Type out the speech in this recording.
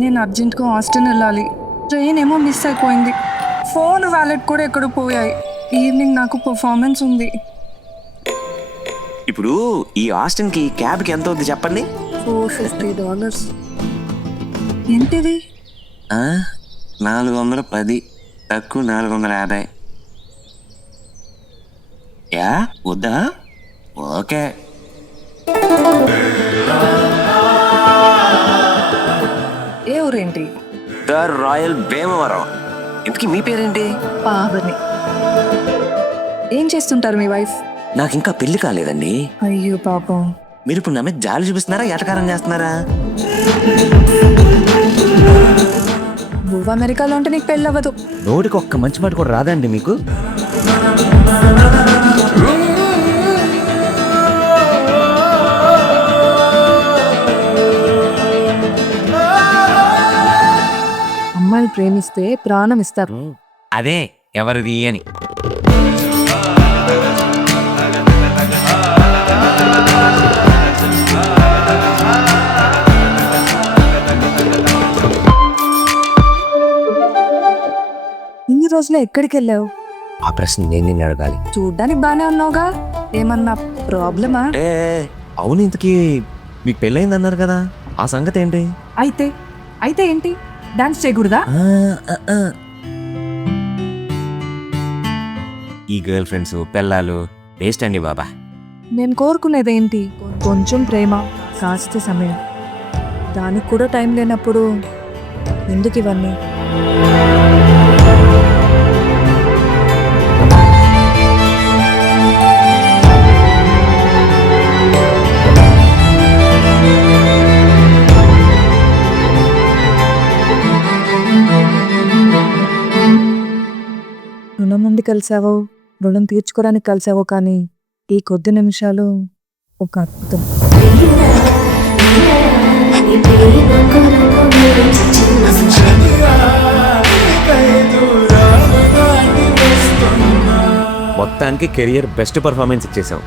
నేను అర్జెంట్గా హాస్టల్ వెళ్ళాలి. ట్రైన్ ఏమో మిస్ అయిపోయింది. ఫోన్ వ్యాలెట్ కూడా ఎక్కడ పోయాయి. ఈవినింగ్ నాకు పర్ఫార్మెన్స్ ఉంది. ఇప్పుడు ఈ ఆస్టిన్కి క్యాబ్కి ఎంత అవుద్ది చెప్పండి? $450. ఏంటిది? 410 తక్కువ 450. యా వద్దా? ఓకే. ఏ ఊరేంటి? The royal Bhimavaram. ఇంతకీ మీ పేరేంటి? పావని. ఏం చేస్తుంటారు మీ వైఫ్? నాకు ఇంకా పెళ్లి కాలేదండి. అయ్యో పాపం. మీరు ఇప్పుడు నా మీద జాలి చూపిస్తున్నారా, ఎటకారం చేస్తున్నారా? నువ్వు అమెరికాలో ఉంటే నీకు పెళ్ళి అవ్వదు. నోటికి ఒక్క మంచి మాట కూడా రాదండి మీకు? అమ్మాయిలు ప్రేమిస్తే ప్రాణం ఇస్తారు. అదే ఎవరిది అని. ఇన్ని రోజులు ఎక్కడికి వెళ్ళావు? ఆ ప్రశ్న నేను నిన్ను అడగాలి. చూడ్డానికి బానే ఉన్నావుగా, ఏమన్నా ప్రాబ్లమా? అవును, ఇంతకీ మీకు పెళ్ళయింది అన్నారు కదా, ఆ సంగతి ఏంటి? అయితే అయితే ఏంటి, డాన్స్ చేయకూడదా? ఈ గర్ల్ ఫ్రెండ్స్ పెళ్ళాలు వేస్ట్ అండి బాబా. నేను కోరుకునేది ఏంటి? కొంచెం ప్రేమ, కాస్త సమయం. దానికి కూడా టైం లేనప్పుడు ఎందుకు ఇవన్నీ? రుణం నుండి కలిసావో, రుణం తీర్చుకోవడానికి కలిసావో, కానీ ఈ కొద్ది నిమిషాలు ఒక అద్భుతం. మొత్తానికి కెరియర్ బెస్ట్ పర్ఫార్మెన్స్ ఇచ్చేసాం.